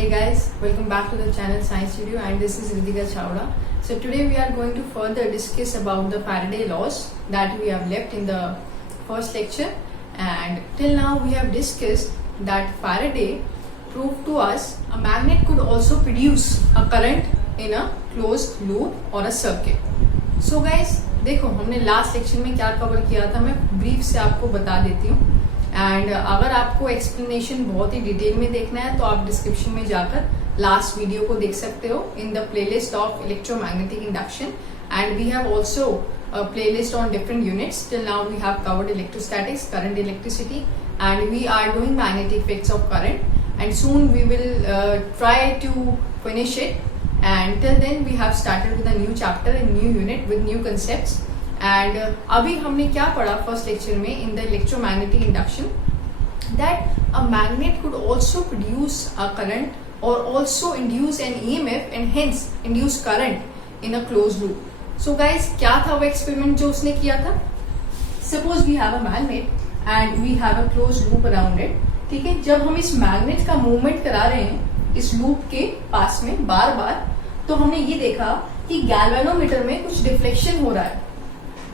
Hey guys, welcome back to the channel Science Studio and this is Ritika Chawda. So today we are going to further discuss about the Faraday laws that we have left in the first lecture, and till now we have discussed that Faraday proved to us a magnet could also produce a current in a closed loop or a circuit. So guys, देखो हमने last lecture में क्या cover किया था, मैं brief से आपको बता देती हूँ. एंड अगर आपको एक्सप्लेनेशन बहुत ही डिटेल में देखना है तो आप डिस्क्रिप्शन में जाकर लास्ट वीडियो को देख सकते हो in the playlist of electromagnetic induction. And we have also playlist on different units. Till now we have covered electrostatics, current, electricity, and we are doing magnetic effects of current, and soon we will try to finish it. And till then we have started with a new chapter, a new unit with new concepts. And अभी हमने क्या पढ़ा first lecture में in the electromagnetic induction, that a magnet could also produce a current or also induce an EMF and hence induce current in a closed loop. So guys, क्या था वो experiment जो उसने किया था? Suppose we have a magnet and we have a closed loop around it. ठीक है, जब हम इस मैग्नेट का मूवमेंट करा रहे हैं इस लूप के पास में बार बार, तो हमने ये देखा कि गैल्वेनोमीटर में कुछ डिफ्लेक्शन हो रहा है.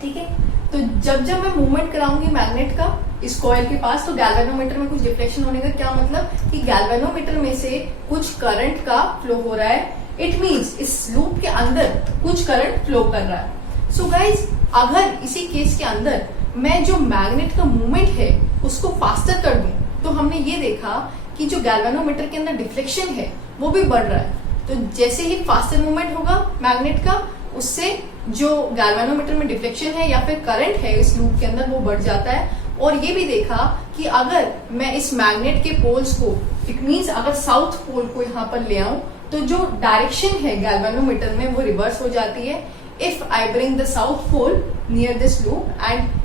ठीक है, तो जब जब मैं मूवमेंट कराऊंगी मैग्नेट का इस कॉइल के पास, तो गैल्वेनोमीटर में कुछ डिफ्लेक्शन होने का क्या मतलब कि गैल्वेनोमीटर में से कुछ करंट का फ्लो हो रहा है. इट मीन्स इस लूप के अंदर कुछ करंट फ्लो कर रहा है. सो गाइज, अगर इसी केस के अंदर मैं जो मैग्नेट का मूवमेंट है उसको फास्टर कर दूं, तो हमने ये देखा कि जो गैल्वेनोमीटर के अंदर डिफ्लेक्शन है वो भी बढ़ रहा है. तो जैसे ही फास्टर मूवमेंट होगा मैग्नेट का, उससे जो गैल्वेनोमीटर में डिफ्लेक्शन है या फिर करंट है इस लूप के अंदर वो बढ़ जाता है. और ये भी देखा कि अगर मैं इस मैग्नेट के पोल्स को, इट मीन्स अगर साउथ पोल को यहाँ पर ले आऊं, तो जो डायरेक्शन है गैल्वेनोमीटर में वो रिवर्स हो जाती है. If I bring the south pole near this loop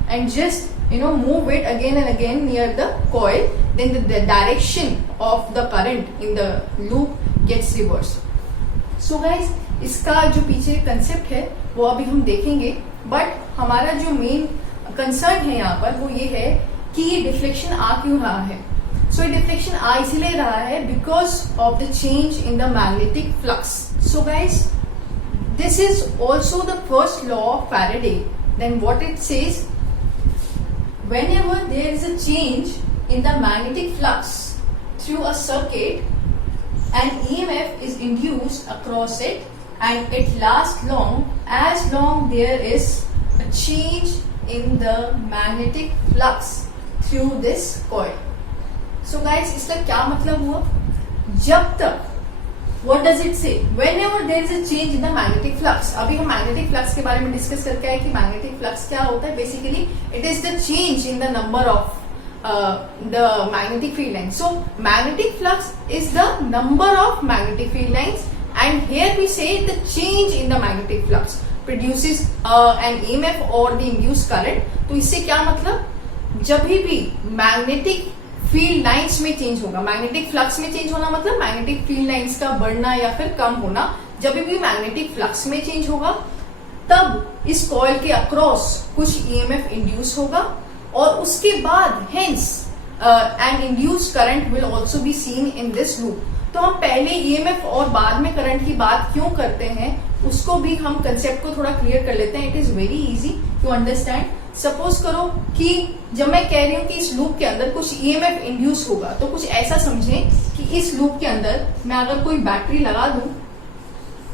and just move it again and again near the coil, then the direction of the current in the loop gets reversed. So guys, इसका जो पीछे concept है वो अभी हम देखेंगे, but हमारा जो मेन कंसर्न है यहाँ पर वो ये है कि ये डिफ्लेक्शन आ क्यों रहा है. सो ये डिफ्लेक्शन आ इसीलिए रहा है because of the change in the magnetic flux. So guys, this is also the first law of Faraday. Then what it says, whenever there is a change in the magnetic flux through a circuit, an EMF is induced across it and it lasts long as long there is a change in the magnetic flux through this coil. So guys, इसका क्या मतलब हुआ? जब तक, what does it say? Whenever there is a change in the magnetic flux. अभी हम magnetic flux के बारे में डिस्कस करके आए कि magnetic flux क्या होता है. Basically, it is the change in the number of the magnetic field lines. So, magnetic flux is the number of magnetic field lines, and here we say the change in the magnetic flux produces an EMF or the induced current. तो इससे क्या मतलब, जब भी magnetic field lines में change होगा, magnetic flux में change होना मतलब मैग्नेटिक फील्ड लाइंस का बढ़ना या फिर कम होना, जब भी मैग्नेटिक फ्लक्स में चेंज होगा तब इस कॉइल के अक्रॉस कुछ ईएमएफ इंड्यूस होगा और उसके बाद hence an induced current will also be seen in this loop. तो हम पहले ईएमएफ और बाद में करंट की बात क्यों करते हैं उसको भी हम कंसेप्ट को थोड़ा क्लियर कर लेते हैं. It is very easy to understand. Suppose करो कि जब मैं कह रही हूँ कि इस लूप के अंदर कुछ ईएमएफ इंड्यूस होगा, तो कुछ ऐसा समझें कि इस लूप के अंदर मैं अगर कोई बैटरी लगा दूं,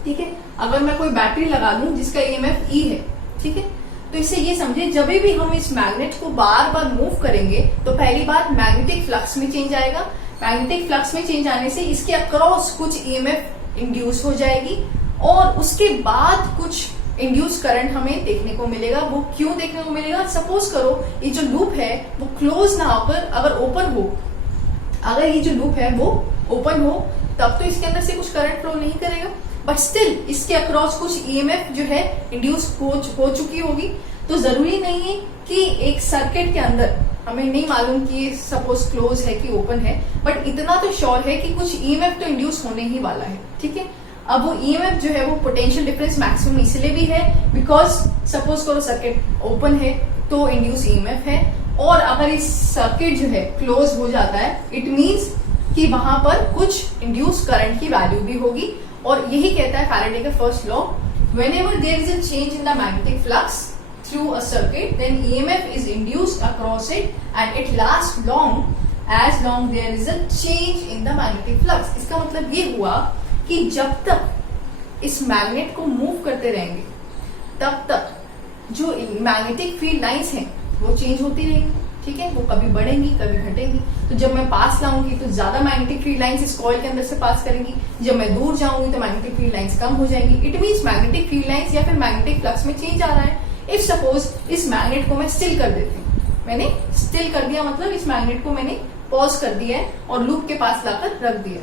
ठीक है, अगर मैं कोई बैटरी लगा दूं जिसका ईएमएफ ई है, ठीक है, तो इससे ये समझे जब भी हम इस मैग्नेट को बार बार मूव करेंगे तो पहली बात मैग्नेटिक फ्लक्स में चेंज आएगा. मैग्नेटिक फ्लक्स में चेंज आने से इसके अक्रॉस कुछ ईएमएफ इंड्यूस हो जाएगी और उसके बाद कुछ इंड्यूस करंट हमें देखने को मिलेगा. वो क्यों देखने को मिलेगा? सपोज करो ये जो लूप है वो क्लोज ना होकर अगर ओपन हो, अगर ये जो लूप है वो ओपन हो तब तो इसके अंदर से कुछ करंट फ्लो नहीं करेगा, बट स्टिल इसके अक्रॉस कुछ ईएमएफ जो है इंड्यूस हो चुकी होगी. तो जरूरी नहीं है कि एक सर्किट के अंदर, हमें नहीं मालूम कि सपोज क्लोज है कि ओपन है, बट इतना तो श्योर है कि कुछ ईएमएफ तो इंड्यूस होने ही वाला है. ठीक है, अब वो ईएमएफ जो है वो पोटेंशियल डिफरेंस मैक्सिमम इसलिए भी है बिकॉज सपोज करो सर्किट ओपन है तो इंड्यूस ईएमएफ है, और अगर इस सर्किट जो है क्लोज हो जाता है, इट मीन्स कि वहां पर कुछ इंड्यूस करंट की वैल्यू भी होगी। और यही कहता है फैराडे का first law, whenever there is a change in the magnetic flux through a circuit, then EMF is induced across it and it lasts as long there is a change in the magnetic flux। इसका मतलब ये हुआ कि जब तक इस magnet को move करते रहेंगे तब तक जो मैग्नेटिक फील्ड लाइंस हैं वो चेंज होती रहेंगी, ठीक है, वो कभी बढ़ेंगी कभी घटेंगी। तो जब मैं पास लाऊंगी तो ज्यादा मैग्नेटिक फील्ड लाइंस इस कॉइल के अंदर से पास करेंगी, जब मैं दूर जाऊंगी तो मैग्नेटिक फील्ड लाइंस कम हो जाएंगी। It means magnetic field lines या फिर मैग्नेटिक फ्लक्स में चेंज आ रहा है। इफ सपोज इस मैग्नेट को मैं स्टिल कर देती हूँ, मैंने स्टिल कर दिया मतलब इस मैग्नेट को मैंने पॉज कर दिया है और लूप के पास लाकर रख दिया,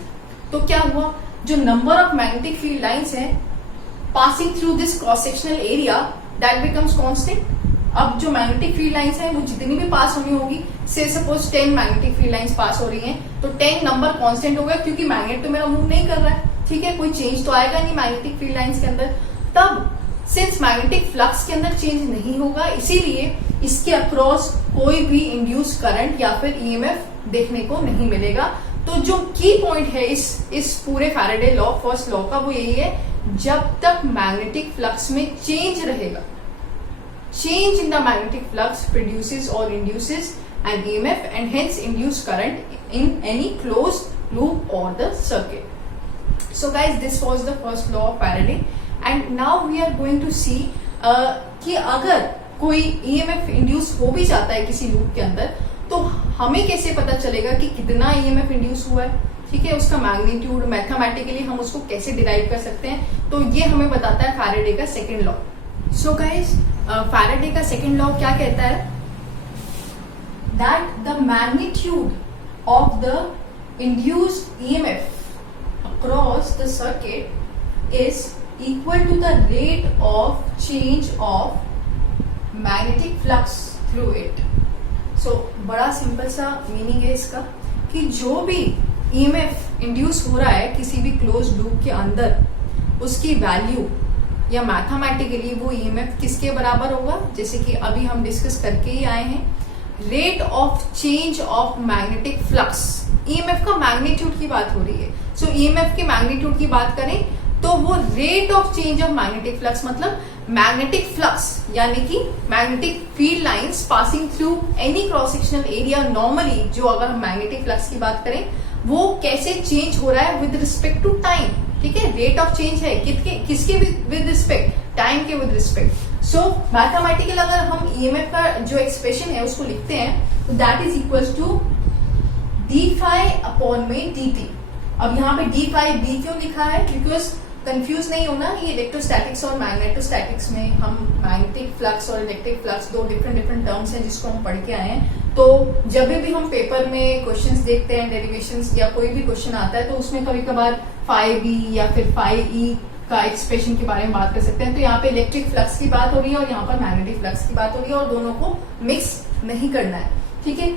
तो क्या हुआ, जो number of magnetic field lines है passing through this cross sectional area that becomes constant. अब जो मैग्नेटिक फील्ड लाइंस है वो जितनी भी पास होनी होगी, से suppose 10 magnetic field lines pass हो रही हैं, तो 10 नंबर कांस्टेंट होगा क्योंकि मैग्नेट तो मेरा मूव नहीं कर रहा है, ठीक है, कोई चेंज तो आएगा नहीं मैग्नेटिक फील्ड लाइंस के अंदर। तब सिंस मैग्नेटिक फ्लक्स के अंदर चेंज नहीं होगा, इसीलिए इसके अक्रॉस कोई भी इंड्यूस करंट या फिर ईएमएफ देखने को नहीं मिलेगा। तो जो की पॉइंट है इस पूरे फैराडे लॉ फर्स्ट लॉ का वो यही है, जब तक मैग्नेटिक फ्लक्स में चेंज रहेगा, change in the magnetic flux produces or induces an EMF and hence induce current in any closed loop or the circuit. So guys, this was the first law of Faraday and now we are going to see कि अगर कोई EMF induce हो भी जाता है किसी loop के अंदर तो हमें कैसे पता चलेगा कि कितना EMF induce हुआ है, ठीक है, उसका मैग्नीट्यूड मैथमेटिकली हम उसको कैसे डिराइव कर सकते हैं, तो ये हमें बताता है फैराडे का second law. So guys Faraday का सेकेंड लॉ क्या कहता है, that the magnitude of the induced EMF across the circuit is equal to the rate of change of magnetic flux through it. So बड़ा simple सा meaning है इसका कि जो भी ईएमएफ इंड्यूस हो रहा है किसी भी क्लोज लूप के अंदर, उसकी वैल्यू या मैथमेटिकली वो ईएमएफ किसके बराबर होगा, जैसे कि अभी हम डिस्कस करके ही आए हैं, rate of change of magnetic flux. EMF का मैग्नीट्यूड की बात हो रही है, सो ईएमएफ के मैग्नीट्यूड की बात करें तो वो rate of change of magnetic flux मतलब मैग्नेटिक फ्लक्स यानी कि magnetic field lines passing through any cross sectional area. Normally जो अगर हम मैग्नेटिक फ्लक्स की बात करें वो कैसे चेंज हो रहा है विद रिस्पेक्ट टू टाइम, ठीक है, रेट ऑफ चेंज है किसके विद रिस्पेक्ट, टाइम के विद रिस्पेक्ट। सो मैथमेटिकल अगर हम ईएमएफ का जो एक्सप्रेशन है उसको लिखते हैं तो that is equal to D phi upon में डी टी। अब यहाँ पे डी फाई बी क्यों लिखा है, बिकॉज कंफ्यूज नहीं होना, ये इलेक्ट्रोस्टैटिक्स और मैग्नेटोस्टैटिक्स में हम मैग्नेटिक फ्लक्स और इलेक्ट्रिक फ्लक्स दो डिफरेंट टर्म्स हैं जिसको हम पढ़ के आए हैं। तो जब भी हम पेपर में क्वेश्चंस देखते हैं डेरिवेशंस या कोई भी क्वेश्चन आता है तो उसमें कभी कभार फाई बी या फिर फाई ई का एक्सप्रेशन के बारे में बात कर सकते हैं। तो यहाँ पे इलेक्ट्रिक फ्लक्स की बात हो रही है और यहाँ पर मैग्नेटिक फ्लक्स की बात हो रही है और दोनों को मिक्स नहीं करना है, ठीक है।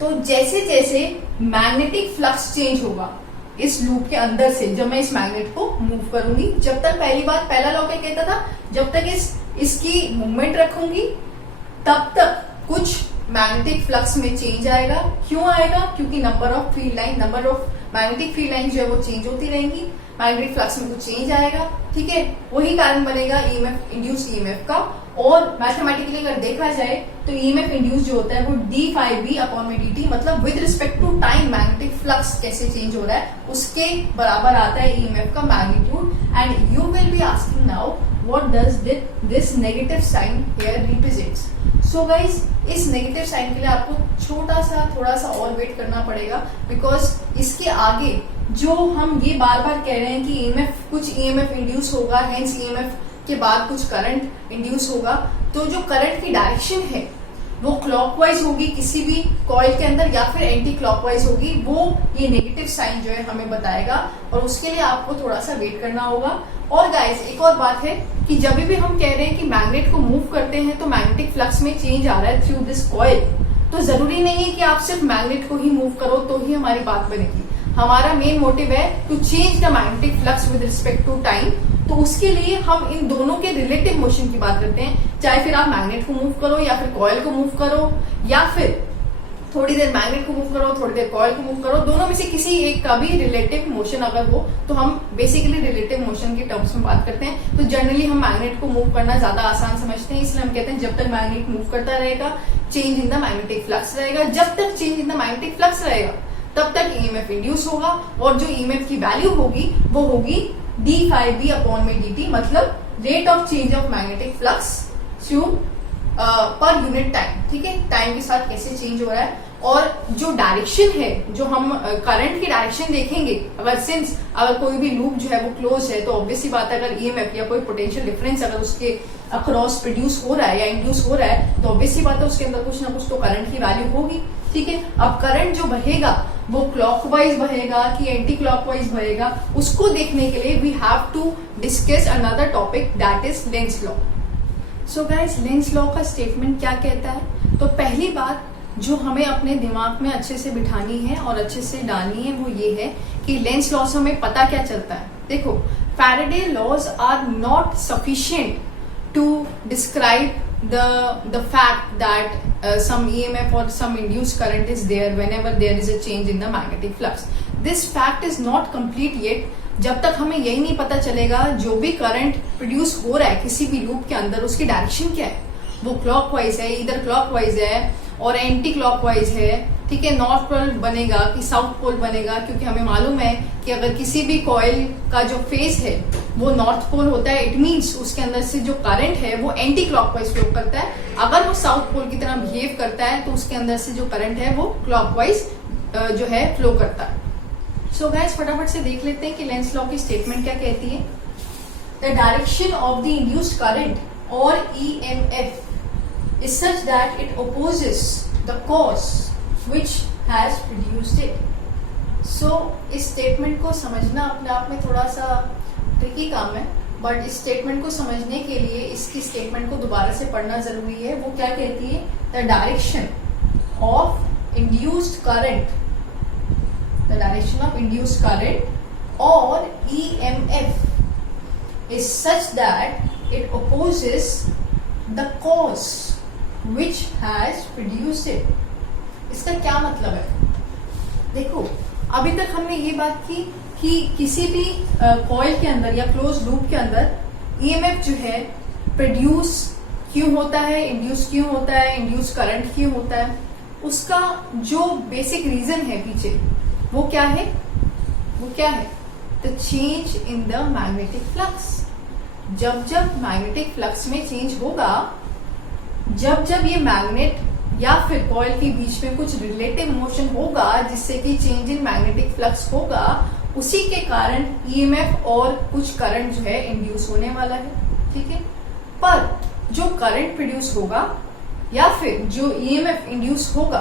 तो जैसे जैसे मैग्नेटिक फ्लक्स चेंज होगा इस लूप के अंदर से, जब मैं इस मैग्नेट को मूव करूंगी, जब तक पहला लॉ क्या कहता था, जब तक इसकी मूवमेंट रखूंगी तब तक कुछ मैग्नेटिक फ्लक्स में चेंज आएगा। क्यों आएगा, क्योंकि number of magnetic field line जो है वो चेंज होती रहेंगी, मैग्नेटिक फ्लक्स में कुछ चेंज आएगा, ठीक है, वही कारण बनेगा ईएमएफ इंड्यूस्ड ईएमएफ का। और मैथमेटिकली अगर देखा जाए तो ईएमएफ इंड्यूस जो होता है वो डी फाई बी अपॉन में डी टी मतलब with respect to time magnetic flux कैसे चेंज हो रहा है उसके बराबर आता है ईएमएफ का magnitude. And you will be asking now what does this negative sign here represents. So guys इस नेगेटिव साइन के लिए आपको थोड़ा सा और वेट करना पड़ेगा, बिकॉज इसके आगे जो हम ये बार बार कह रहे हैं कि कुछ ईएमएफ इंड्यूस होगा, हेंस ईएमएफ के बाद कुछ करंट इंड्यूस होगा, तो जो करंट की डायरेक्शन है वो क्लॉकवाइज होगी किसी भी कॉइल के अंदर या फिर एंटी क्लॉकवाइज होगी, वो ये नेगेटिव साइन जो है हमें बताएगा और उसके लिए आपको थोड़ा सा वेट करना होगा। और गाइस एक और बात है कि जब भी हम कह रहे हैं कि मैग्नेट को मूव करते हैं तो मैग्नेटिक फ्लक्स में चेंज आ रहा है थ्रू दिस कॉइल, तो जरूरी नहीं है कि आप सिर्फ मैग्नेट को ही मूव करो तो ही हमारी बात बनेगी। हमारा मेन मोटिव है to change the magnetic flux with respect to time, तो उसके लिए हम इन दोनों के रिलेटिव मोशन की बात करते हैं, चाहे फिर आप मैग्नेट को मूव करो या फिर कॉइल को मूव करो या फिर थोड़ी देर मैग्नेट को मूव करो, थोड़ी देर कॉइल को मूव करो, दोनों में से किसी एक का भी रिलेटिव मोशन अगर हो तो हम बेसिकली रिलेटिव मोशन के टर्म्स में बात करते हैं। तो जनरली हम मैग्नेट को मूव करना ज्यादा आसान समझते हैं, इसलिए हम कहते हैं जब तक मैग्नेट मूव करता रहेगा change in the magnetic flux रहेगा। जब तक change in the magnetic flux रहेगा तब तक ईएमएफ इंड्यूस होगा, और जो ईएमएफ की वैल्यू होगी वो होगी d∅b/dt, मतलब rate of change of magnetic flux through per unit time. ठीक है, टाइम के साथ कैसे चेंज हो रहा है। और जो डायरेक्शन है, जो हम करंट की डायरेक्शन देखेंगे, अगर कोई भी लूप जो है वो क्लोज है तो ऑब्वियसली बात है, अगर ईएमएफ या कोई पोटेंशियल डिफरेंस अगर उसके अक्रॉस प्रोड्यूस हो रहा है या इंड्यूस हो रहा है तो ऑब्वियसली बात है उसके अंदर कुछ ना कुछ तो करंट की वैल्यू होगी। ठीक है, अब करंट जो बहेगा वो क्लॉकवाइज बहेगा कि एंटी क्लॉकवाइज बहेगा, उसको देखने के लिए we have to discuss another topic, that is Lenz law. So guys, Lenz law का स्टेटमेंट क्या कहता है? तो पहली बात जो हमें अपने दिमाग में अच्छे से बिठानी है और अच्छे से डालनी है वो ये है कि लेंस लॉ से हमें पता क्या चलता है। देखो, Faraday laws are not sufficient to describe the fact that some EMF or some induced current is there whenever there is a change in the magnetic flux. This fact is not complete yet. जब तक हमें यही नहीं पता चलेगा जो भी current produce हो रहा है किसी भी लूप के अंदर उसकी डायरेक्शन क्या है, वो क्लॉकवाइज है, इधर क्लॉकवाइज है और एंटी क्लॉकवाइज है। ठीक है, नॉर्थ पोल बनेगा कि साउथ पोल बनेगा, क्योंकि हमें मालूम है कि अगर किसी भी कॉइल का जो फेस है वो नॉर्थ पोल होता है, इट मीन्स उसके अंदर से जो करंट है वो एंटी क्लॉकवाइज फ्लो करता है। अगर वो साउथ पोल की तरह बिहेव करता है तो उसके अंदर से जो करंट है वो क्लॉकवाइज जो है फ्लो करता है। सो गाइस, फटाफट से देख लेते हैं कि लेंस लॉ की स्टेटमेंट क्या कहती है। The direction of the induced current और EMF is such that it opposes the cause which has produced it. So इस स्टेटमेंट को समझना अपने आप में थोड़ा सा ट्रिकी काम है, बट इस स्टेटमेंट को समझने के लिए इसकी स्टेटमेंट को दोबारा से पढ़ना जरूरी है। वो क्या कहती है? The direction of induced current, the direction of induced current और EMF is such that it opposes the cause which has produced it. इसका क्या मतलब है? देखो, अभी तक हमने ये बात की कि किसी भी कॉइल के अंदर या क्लोज लूप के अंदर EMF जो है प्रोड्यूस क्यों होता है, इंड्यूस क्यों होता है, इंड्यूस करंट क्यों होता है, उसका जो बेसिक रीजन है पीछे वो क्या है? वो क्या है? The change in the magnetic flux. जब जब मैग्नेटिक फ्लक्स में चेंज होगा, जब जब ये मैग्नेट या फिर कॉइल के बीच में कुछ रिलेटिव मोशन होगा जिससे कि चेंज इन मैग्नेटिक फ्लक्स होगा, उसी के कारण EMF और कुछ करंट जो है इंड्यूस होने वाला है। ठीक है, पर जो करंट प्रोड्यूस होगा या फिर जो EMF इंड्यूस होगा,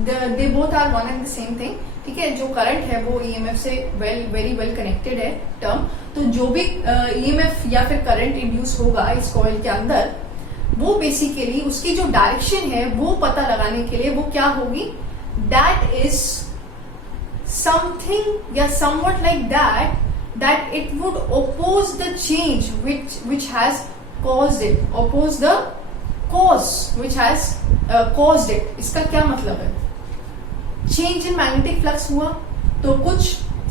they both are one and the same thing. ठीक है, जो करंट है वो EMF से वेरी वेल कनेक्टेड है टर्म। तो जो भी EMF या फिर करंट इंड्यूस होगा इस कॉइल के अंदर, वो बेसिकली उसकी जो डायरेक्शन है वो पता लगाने के लिए वो क्या होगी? दैट इज समथिंग या somewhat like that it would oppose the change which has caused it, oppose the cause which has caused it. इसका क्या मतलब है? चेंज इन मैग्नेटिक फ्लक्स हुआ तो कुछ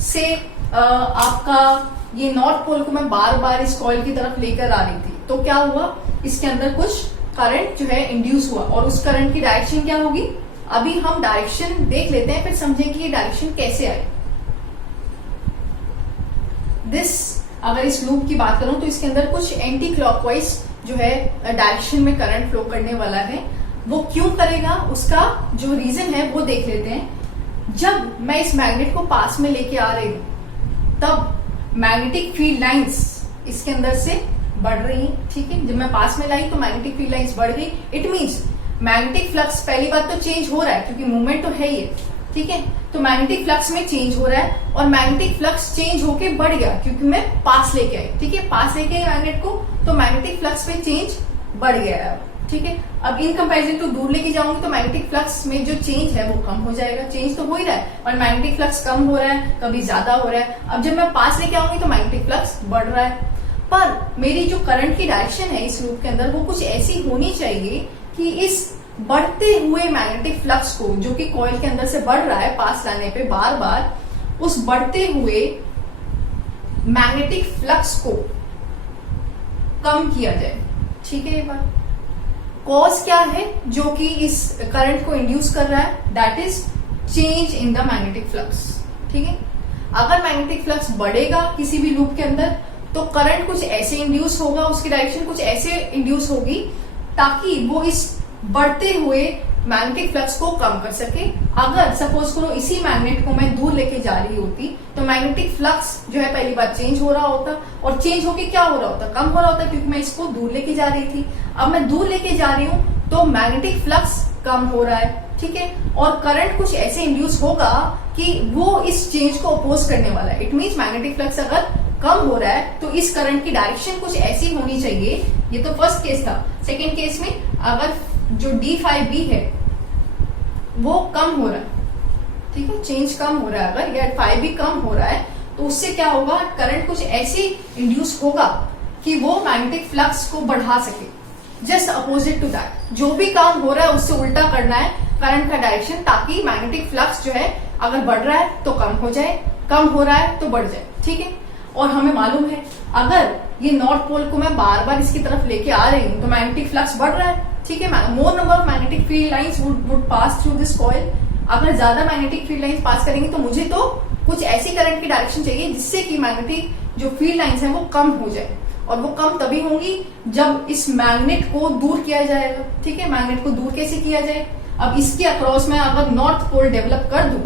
से आपका ये नॉर्थ पोल को मैं बार बार इस कॉइल की तरफ लेकर आ रही थी, तो क्या हुआ? इसके अंदर कुछ करंट जो है इंड्यूस हुआ और उस करंट की डायरेक्शन क्या होगी? अभी हम डायरेक्शन देख लेते हैं, फिर समझें कि ये डायरेक्शन कैसे आई। अगर इस लूप की बात करूं तो इसके अंदर कुछ एंटी क्लॉकवाइज जो है डायरेक्शन में करंट फ्लो करने वाला है। वो क्यों करेगा, उसका जो रीजन है वो देख लेते हैं। जब मैं इस मैग्नेट को पास में लेके आ रही हूं तब मैग्नेटिक फील्ड लाइंस इसके अंदर से बढ़ रही हैं। ठीक है, जब मैं पास में लाई तो मैग्नेटिक फील्ड लाइंस बढ़ गई, इट मींस मैग्नेटिक फ्लक्स पहली बात तो चेंज हो रहा है क्योंकि मूवमेंट तो है ही। ठीक है, तो मैग्नेटिक फ्लक्स में चेंज हो रहा है और मैग्नेटिक फ्लक्स चेंज होके बढ़ गया क्योंकि मैं पास लेके आई। ठीक है, पास लेके आई मैग्नेट को तो मैग्नेटिक फ्लक्स में चेंज बढ़ गया है। ठीक है, अब इन कंपैरिजन टू दूर लेके जाऊंगी तो मैग्नेटिक फ्लक्स में जो चेंज है वो कम हो जाएगा। चेंज तो हो ही रहा है और मैग्नेटिक फ्लक्स कम हो रहा है, कभी ज्यादा हो रहा है। अब जब मैं पास लेके आऊंगी तो मैग्नेटिक फ्लक्स बढ़ रहा है, पर मेरी जो करंट की डायरेक्शन है इस लूप के अंदर वो कुछ ऐसी होनी चाहिए कि इस बढ़ते हुए मैग्नेटिक फ्लक्स को, जो कि कॉइल के अंदर से बढ़ रहा है पास लाने पे बार बार, उस बढ़ते हुए मैग्नेटिक फ्लक्स को कम किया जाए। ठीक है, ये बात कॉज क्या है जो कि इस करंट को इंड्यूस कर रहा है, that is change in the magnetic flux. ठीक है, अगर मैग्नेटिक फ्लक्स बढ़ेगा किसी भी लूप के अंदर तो करंट कुछ ऐसे इंड्यूस होगा, उसकी डायरेक्शन कुछ ऐसे इंड्यूस होगी ताकि वो इस बढ़ते हुए मैग्नेटिक फ्लक्स को कम कर सके। अगर सपोज करो इसी मैग्नेट को मैं दूर लेके जा रही होती तो मैग्नेटिक फ्लक्स जो है पहली बार चेंज हो रहा होता, और चेंज होके क्या हो रहा होता, कम हो रहा होता, क्योंकि मैं इसको दूर लेके जा रही थी। अब मैं दूर लेके जा रही हूँ तो मैग्नेटिक फ्लक्स कम हो रहा है। ठीक है, और करंट कुछ ऐसे इंड्यूस होगा कि वो इस चेंज को अपोज करने वाला है। इट मीन्स मैग्नेटिक फ्लक्स अगर कम हो रहा है तो इस करंट की डायरेक्शन कुछ ऐसी होनी चाहिए। ये तो फर्स्ट केस था। सेकेंड केस में अगर जो d∅b है वो कम हो रहा है, ठीक है, चेंज कम हो रहा है, अगर या ∅b कम हो रहा है तो उससे क्या होगा, करंट कुछ ऐसे इंड्यूस होगा कि वो मैग्नेटिक फ्लक्स को बढ़ा सके। जस्ट अपोजिट टू दैट, जो भी काम हो रहा है उससे उल्टा करना है करंट का डायरेक्शन, ताकि मैग्नेटिक फ्लक्स जो है अगर बढ़ रहा है तो कम हो जाए, कम हो रहा है तो बढ़ जाए। ठीक है, और हमें मालूम है अगर ये नॉर्थ पोल को मैं बार बार इसकी तरफ लेके आ रही हूँ तो मैग्नेटिक फ्लक्स बढ़ रहा है। ठीक है, मोर number of magnetic field lines would pass through this coil. अगर ज्यादा मैग्नेटिक फील्ड लाइंस पास करेंगे तो मुझे तो कुछ ऐसी करंट की डायरेक्शन चाहिए जिससे कि मैग्नेटिक जो फील्ड लाइंस है वो कम हो जाए, और वो कम तभी होंगी जब इस मैग्नेट को दूर किया जाएगा। ठीक है, मैग्नेट को दूर कैसे किया जाए, अब इसके अक्रॉस में अगर नॉर्थ पोल डेवलप कर दूं,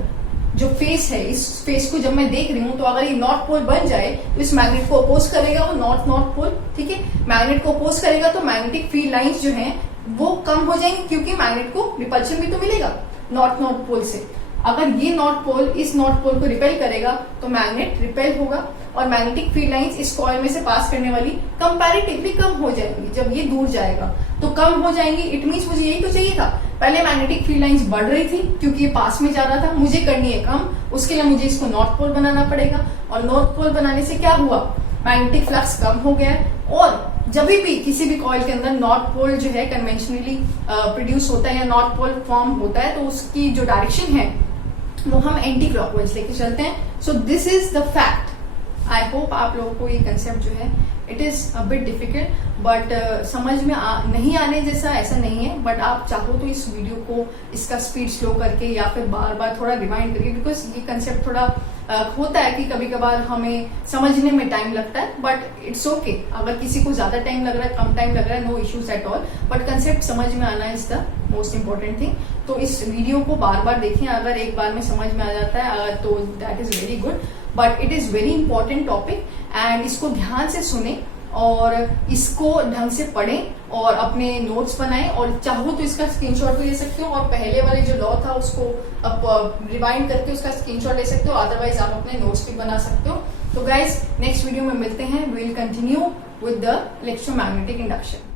जो फेस है इस फेस को जब मैं देख रही हूँ तो अगर ये नॉर्थ पोल बन जाए तो इस मैग्नेट को अपोज करेगा वो नॉर्थ पोल। ठीक है, मैग्नेट को अपोज करेगा तो मैग्नेटिक फील्ड लाइंस जो हैं वो कम हो जाएंगी, क्योंकि मैग्नेट को रिपल्शन भी तो मिलेगा नॉर्थ पोल से। अगर ये नॉर्थ पोल इस नॉर्थ पोल को रिपेल करेगा तो मैग्नेट रिपेल होगा, और मैग्नेटिक फील्ड लाइंस इस कॉइल में से पास करने वाली कंपैरेटिवली कम हो जाएंगी। जब ये दूर जाएगा तो कम हो जाएंगी। इट मीन्स मुझे यही तो चाहिए था, पहले मैग्नेटिक फील्ड लाइंस बढ़ रही थी क्योंकि ये पास में जा रहा था, मुझे करनी है कम, उसके लिए मुझे इसको नॉर्थ पोल बनाना पड़ेगा, और नॉर्थ पोल बनाने से क्या हुआ, मैग्नेटिक फ्लक्स कम हो गया। और जब भी किसी भी कॉइल के अंदर नॉर्थ पोल जो है कन्वेंशनली प्रोड्यूस होता है या नॉर्थ पोल फॉर्म होता है तो उसकी जो डायरेक्शन है वो हम एंटी क्लॉकवाइज लेके चलते हैं। So this is the fact. I hope आप लोगों को ये कंसेप्ट जो है it is a bit difficult, but समझ में नहीं आने जैसा ऐसा नहीं है। बट आप चाहो तो इस वीडियो को इसका स्पीड स्लो करके या फिर बार बार थोड़ा रिमाइंड करके, बिकॉज ये कंसेप्ट थोड़ा होता है कि कभी कभार हमें समझने में टाइम लगता है, बट इट्स ओके। अगर किसी को ज्यादा टाइम लग रहा है, कम टाइम लग रहा है, no issues at all, but concept समझ में आना is the most important thing. तो इस वीडियो को बार बार देखें, अगर एक बार में समझ में आ जाता है तो that is very good, but it is very important topic, and इसको ध्यान से सुने और इसको ढंग से पढ़ें और अपने नोट्स बनाएं, और चाहो तो इसका स्क्रीनशॉट भी ले सकते हो, और पहले वाले जो लॉ था उसको अब रिवाइंड करके उसका स्क्रीनशॉट ले सकते हो, अदरवाइज आप अपने नोट्स भी बना सकते हो। तो गाइज नेक्स्ट वीडियो में मिलते हैं, we will continue with the electromagnetic induction.